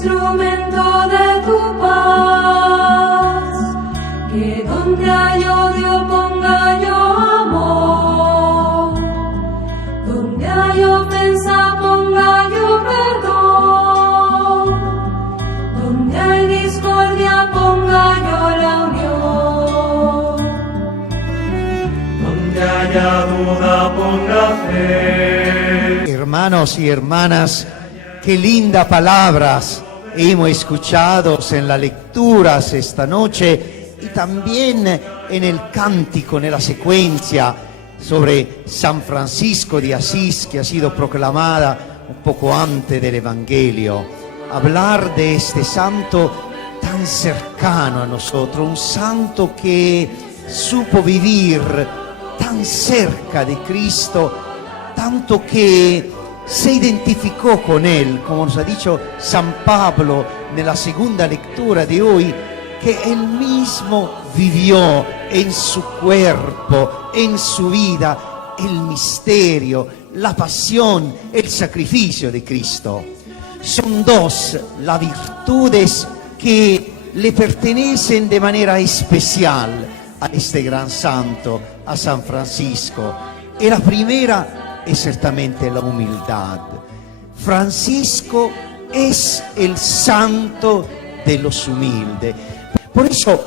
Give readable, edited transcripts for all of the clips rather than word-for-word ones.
instrumento de tu paz, que donde hay odio ponga yo amor, donde hay ofensa ponga yo perdón, donde hay discordia ponga yo la unión, donde haya duda ponga fe. Hermanos y hermanas, qué lindas palabras hemos escuchado en las lecturas esta noche y también en el cántico, en la secuencia sobre San Francisco de Asís, que ha sido proclamada un poco antes del Evangelio. Hablar de este santo tan cercano a nosotros, un santo que supo vivir tan cerca de Cristo, tanto que se identificó con él, como nos ha dicho San Pablo en la segunda lectura de hoy, que él mismo vivió en su cuerpo, en su vida, el misterio, la pasión, el sacrificio de Cristo. Son dos las virtudes que le pertenecen de manera especial a este gran santo, a San Francisco. Y la primera es ciertamente la humildad. Francisco es el santo de los humildes. Por eso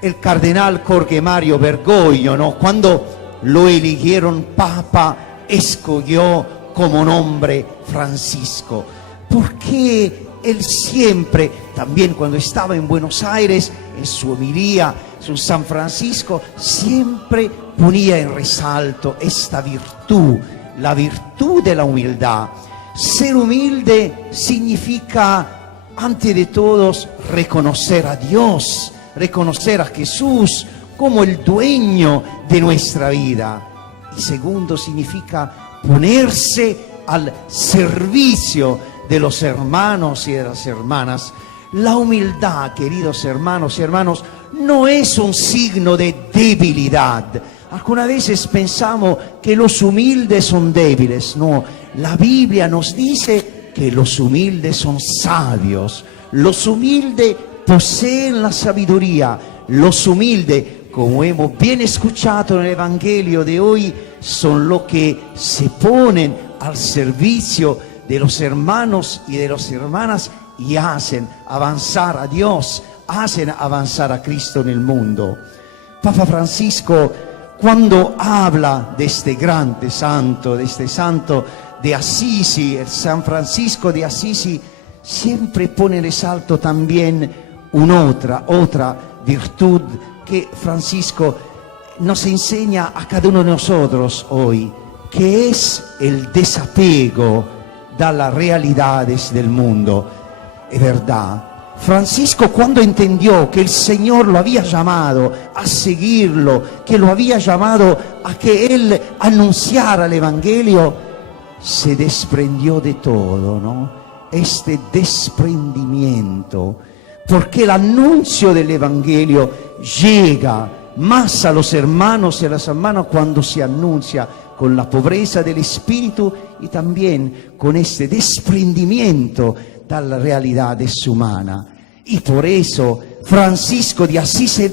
el cardenal Jorge Mario Bergoglio, ¿no?, cuando lo eligieron papa, escogió como nombre Francisco, porque él siempre, también cuando estaba en Buenos Aires, en su homilía su San Francisco, siempre ponía en resalto esta virtud, la virtud de la humildad. Ser humilde significa, antes de todos, reconocer a Dios, reconocer a Jesús como el dueño de nuestra vida. Y segundo, significa ponerse al servicio de los hermanos y de las hermanas. La humildad, queridos hermanos y hermanos, no es un signo de debilidad. Algunas veces pensamos que los humildes son débiles. No, la Biblia nos dice que los humildes son sabios. Los humildes poseen la sabiduría. Los humildes, como hemos bien escuchado en el Evangelio de hoy, son los que se ponen al servicio de los hermanos y de las hermanas y hacen avanzar a Dios, hacen avanzar a Cristo en el mundo. Papa Francisco, cuando habla de este grande santo, de este santo de Assisi, el San Francisco de Assisi, siempre pone en resalto también otra virtud que Francisco nos enseña a cada uno de nosotros hoy, que es el desapego de las realidades del mundo. Es verdad, Francisco, cuando entendió que el Señor lo había llamado a seguirlo, que lo había llamado a que él anunciara el Evangelio, se desprendió de todo, ¿no? Este desprendimiento, porque el anuncio del Evangelio llega más a los hermanos y a las hermanas cuando se anuncia con la pobreza del espíritu y también con este desprendimiento de las realidades humanas. Y por eso Francisco de Asís es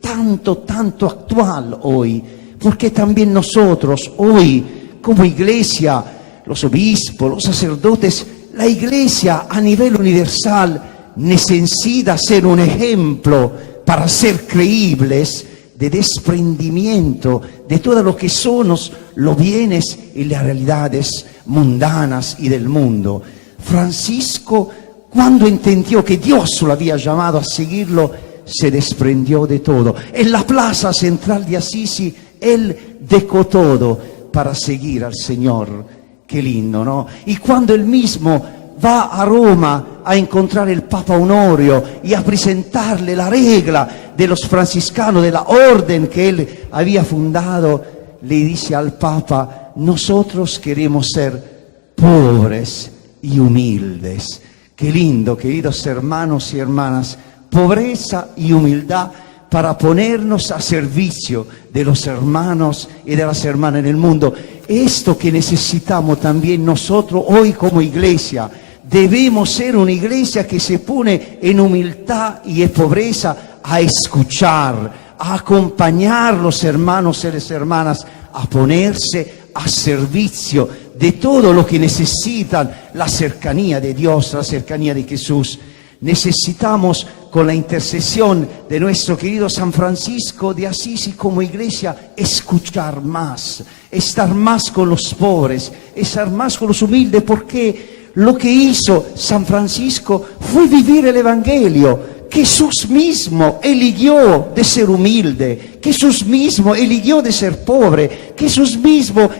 tanto actual hoy, porque también nosotros hoy, como iglesia, los obispos, los sacerdotes, la iglesia a nivel universal necesita ser un ejemplo para ser creíbles de desprendimiento de todo lo que son los bienes y las realidades mundanas y del mundo. Francisco, cuando entendió que Dios lo había llamado a seguirlo, se desprendió de todo. En la plaza central de Assisi, él dejó todo para seguir al Señor. Qué lindo, ¿no? Y cuando él mismo va a Roma a encontrar el Papa Honorio y a presentarle la regla de los franciscanos, de la orden que él había fundado, le dice al Papa: nosotros queremos ser pobres y humildes. Qué lindo, queridos hermanos y hermanas, pobreza y humildad para ponernos a servicio de los hermanos y de las hermanas en el mundo. Esto que necesitamos también nosotros hoy como iglesia, Debemos ser una iglesia que se pone en humildad y en pobreza a escuchar, a acompañar a los hermanos y las hermanas, a ponerse a servicio de todo lo que necesitan, la cercanía de Dios, la cercanía de Jesús. Necesitamos, con la intercesión de nuestro querido San Francisco de Asís y como iglesia, escuchar más, estar más con los pobres, estar más con los humildes, porque lo que hizo San Francisco fue vivir el Evangelio. Jesús mismo eligió de ser humilde, Jesús mismo eligió de ser pobre, Jesús mismo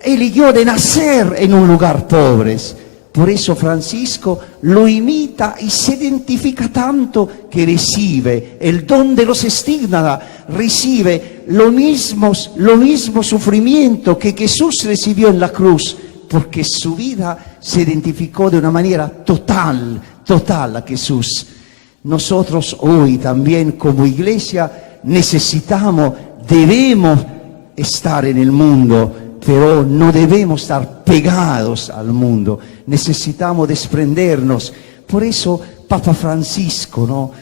eligió de nacer en un lugar pobre. Por eso Francisco lo imita y se identifica tanto que recibe el don de los estigmata, recibe lo mismo sufrimiento que Jesús recibió en la cruz, porque su vida se identificó de una manera total a Jesús. Nosotros hoy también como iglesia necesitamos, debemos estar en el mundo, pero no debemos estar pegados al mundo, necesitamos desprendernos. Por eso Papa Francisco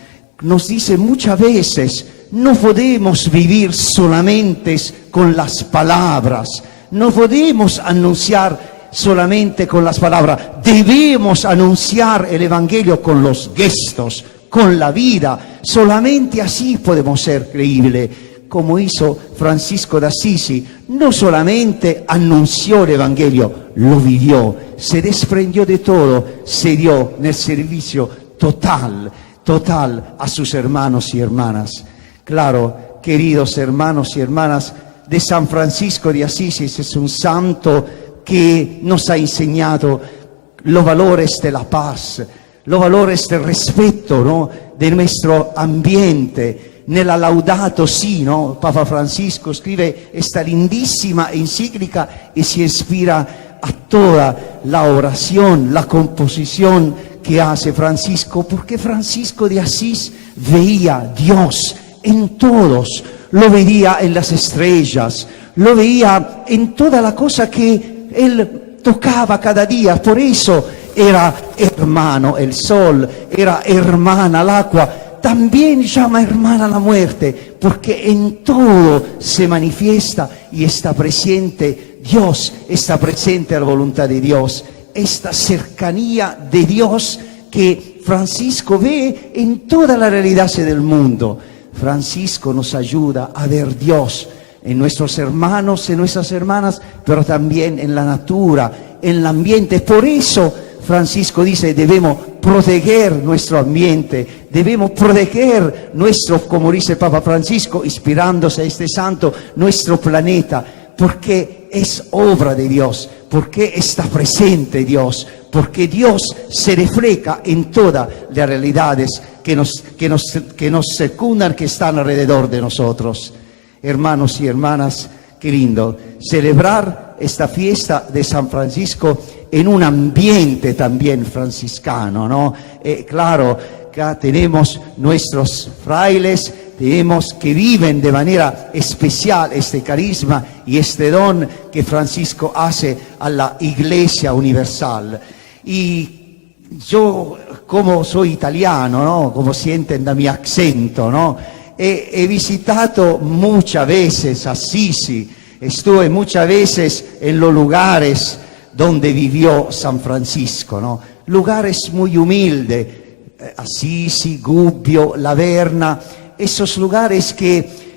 nos dice muchas veces, no podemos vivir solamente con las palabras, no podemos anunciar solamente con las palabras, debemos anunciar el Evangelio con los gestos, con la vida, solamente así podemos ser creíbles. Como hizo Francisco de Asís, no solamente anunció el Evangelio, lo vivió, se desprendió de todo, se dio en el servicio total a sus hermanos y hermanas. Claro, queridos hermanos y hermanas, de San Francisco de Asís es un santo que nos ha enseñado los valores de la paz, los valores del respeto, de nuestro ambiente. Nella Laudato Si, Papa Francisco scrive esta lindísima encíclica y se inspira a toda la oración, la composición que hace Francisco, porque Francisco de Asís veía a Dios en todos, lo veía en las estrellas, lo veía en toda la cosa que él tocaba cada día. Por eso era hermano el sol, era hermana el agua, también llama hermana la muerte, porque en todo se manifiesta y está presente Dios, está presente la voluntad de Dios, esta cercanía de Dios que Francisco ve en toda la realidad del mundo. Francisco nos ayuda a ver Dios en nuestros hermanos, en nuestras hermanas, pero también en la natura, en el ambiente. Por eso Francisco dice, debemos proteger nuestro ambiente, debemos proteger nuestro, como dice Papa Francisco, inspirándose a este santo, nuestro planeta, porque es obra de Dios, porque está presente Dios, porque Dios se refleja en todas las realidades que nos circundan, que están alrededor de nosotros. Hermanos y hermanas, qué lindo celebrar esta fiesta de San Francisco en un ambiente también franciscano, claro, acá tenemos nuestros frailes, tenemos que viven de manera especial este carisma y este don que Francisco hace a la Iglesia Universal. Y yo, como soy italiano, como sienten da mi accento, he visitato muchas veces Assisi, estuve muchas veces en los lugares donde vivió San Francisco, lugares muy humildes, Assisi, Gubbio, Laverna, esos lugares que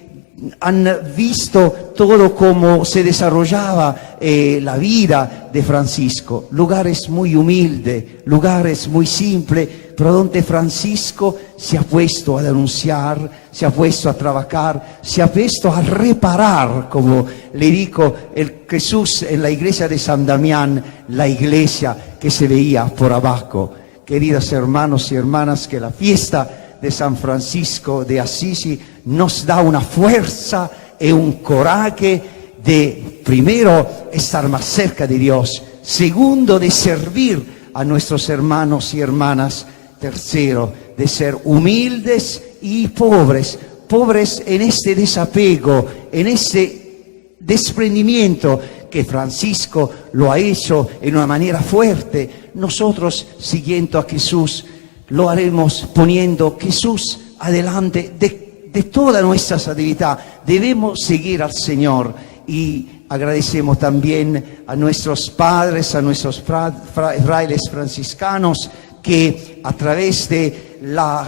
han visto todo cómo se desarrollaba la vida de Francisco, lugares muy humildes, lugares muy simples, pero donde Francisco se ha puesto a denunciar, se ha puesto a trabajar, se ha puesto a reparar, como le dijo el Jesús en la iglesia de San Damián, la iglesia que se veía por abajo. Queridos hermanos y hermanas, que la fiesta de San Francisco de Assisi nos da una fuerza y un coraje de, primero, estar más cerca de Dios, segundo, de servir a nuestros hermanos y hermanas, tercero, de ser humildes y pobres en este desapego, en este desprendimiento que Francisco lo ha hecho en una manera fuerte, nosotros, siguiendo a Jesús, lo haremos poniendo Jesús adelante de toda nuestra actividad. Debemos seguir al Señor y agradecemos también a nuestros padres, a nuestros frailes franciscanos, que a través de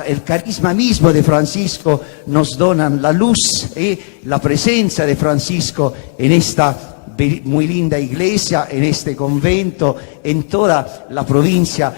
el carisma mismo de Francisco nos donan la luz y la presencia de Francisco en esta muy linda iglesia, en este convento, en toda la provincia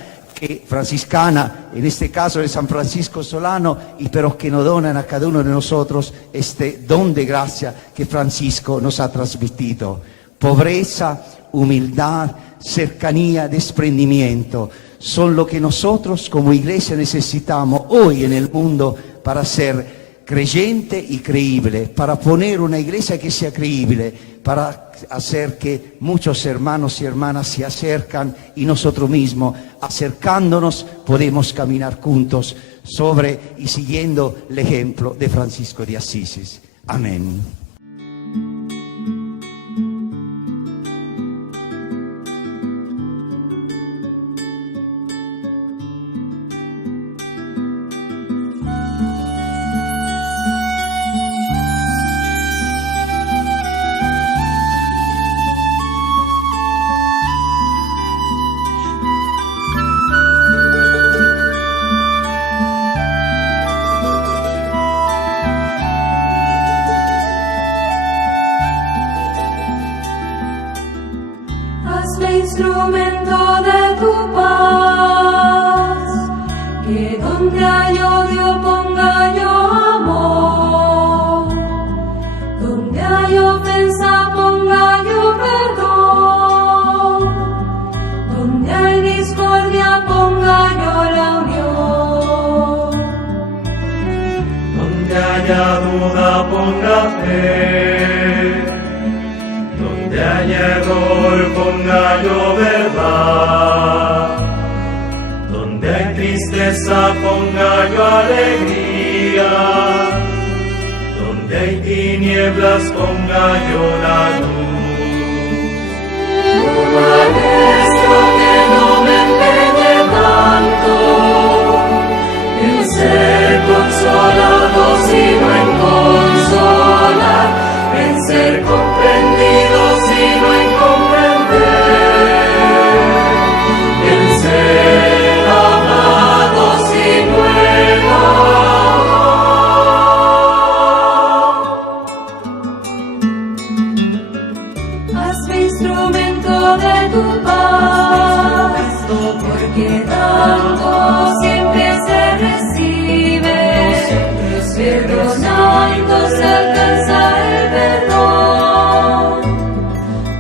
franciscana, en este caso de San Francisco Solano, y pero que nos donan a cada uno de nosotros este don de gracia que Francisco nos ha transmitido. Pobreza, humildad, cercanía, desprendimiento son lo que nosotros como iglesia necesitamos hoy en el mundo para ser creyente y creíble, para poner una iglesia que sea creíble, para hacer que muchos hermanos y hermanas se acercan y nosotros mismos, acercándonos, podemos caminar juntos sobre y siguiendo el ejemplo de Francisco de Asís. Amén. Hazme instrumento de tu paz, que donde hay odio ponga yo amor, donde hay ofensa ponga yo perdón, donde hay discordia ponga yo la unión, Donde haya duda ponga fe, donde haya error ponga yo verdad, donde hay tristeza ponga yo alegría, donde hay tinieblas ponga yo la luz. Maestro, que no me empeñe tanto en ser consolado sino en consolar, en ser comprendido sino en comprender, en ser amado sino en amar. Hazme instrumento de tu paz, porque dando siempre se recibe, perdonando se alcanza el perdón,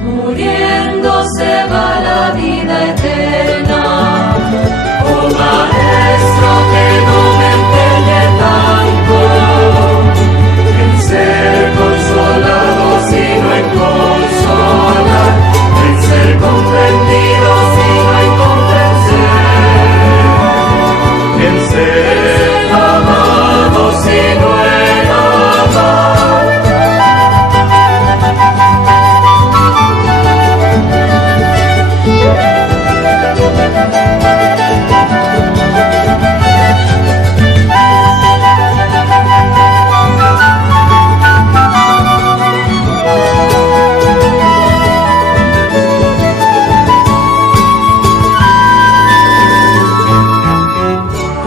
muriendo se va la vida eterna. Oh Maestro, que no me empeñe tanto en ser consolado sino en consolar, en ser comprendido sino en comprender, En ser amado sino en amar.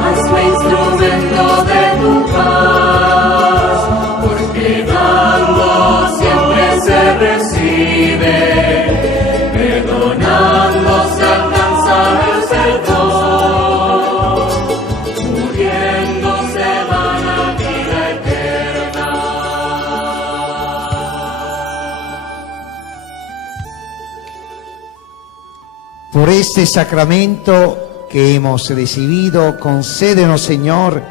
Hazme instrumento de tu paz, porque dando siempre se recibe, perdonando se alcanza el perdón, muriendo se va la vida eterna. Por este sacramento que hemos recibido, concédenos, Señor,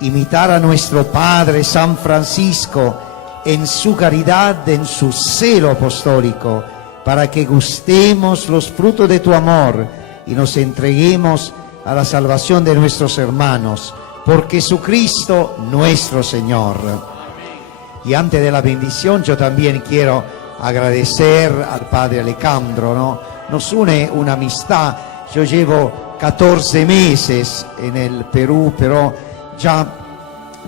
imitar a nuestro Padre San Francisco en su caridad, en su celo apostólico, para que gustemos los frutos de tu amor y nos entreguemos a la salvación de nuestros hermanos, por Jesucristo nuestro Señor. Y antes de la bendición, yo también quiero agradecer al padre Alejandro, ¿no? Nos une una amistad. Yo llevo 14 meses en el Perú, pero ya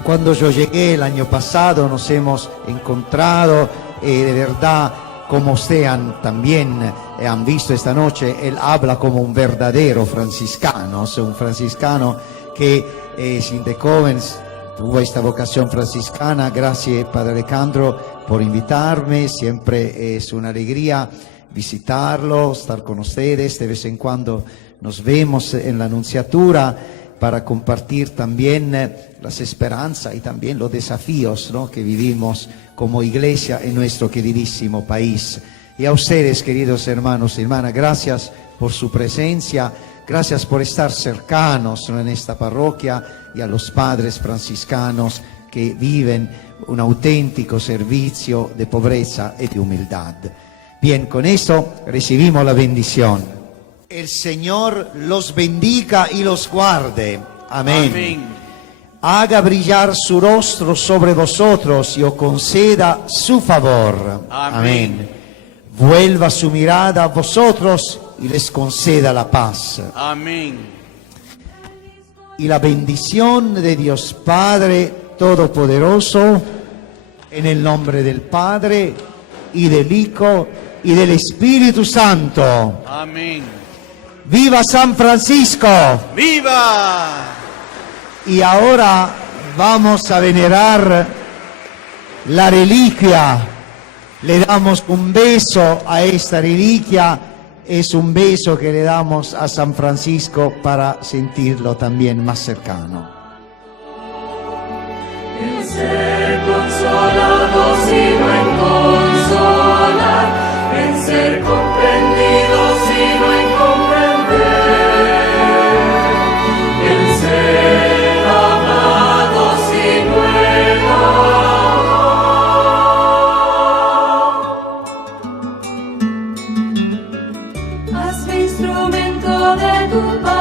cuando yo llegué el año pasado nos hemos encontrado, de verdad, como ustedes también han visto esta noche, él habla como un verdadero franciscano, un franciscano que sin de jóvenes tuvo esta vocación franciscana. Gracias, Padre Alejandro, por invitarme. Siempre es una alegría visitarlo, estar con ustedes. De vez en cuando nos vemos en la Anunciatura para compartir también las esperanzas y también los desafíos, ¿no?, que vivimos como iglesia en nuestro queridísimo país. Y a ustedes, queridos hermanos y hermanas, gracias por su presencia, gracias por estar cercanos, ¿no?, en esta parroquia, y a los padres franciscanos que viven un auténtico servicio de pobreza y de humildad. Bien, con esto recibimos la bendición. El Señor los bendiga y los guarde. Amén. Amén. Haga brillar su rostro sobre vosotros y os conceda su favor. Amén. Vuelva su mirada a vosotros y les conceda la paz. Amén. Y la bendición de Dios Padre Todopoderoso, en el nombre del Padre, y del Hijo, y del Espíritu Santo. Amén. ¡Viva San Francisco! ¡Viva! Y ahora vamos a venerar la reliquia. Le damos un beso a esta reliquia. Es un beso que le damos a San Francisco para sentirlo también más cercano. En ser consolados y no en consolar, en ser comprendidos y no en comprender, en ser amados y no en amar. Hazme instrumento de tu paz.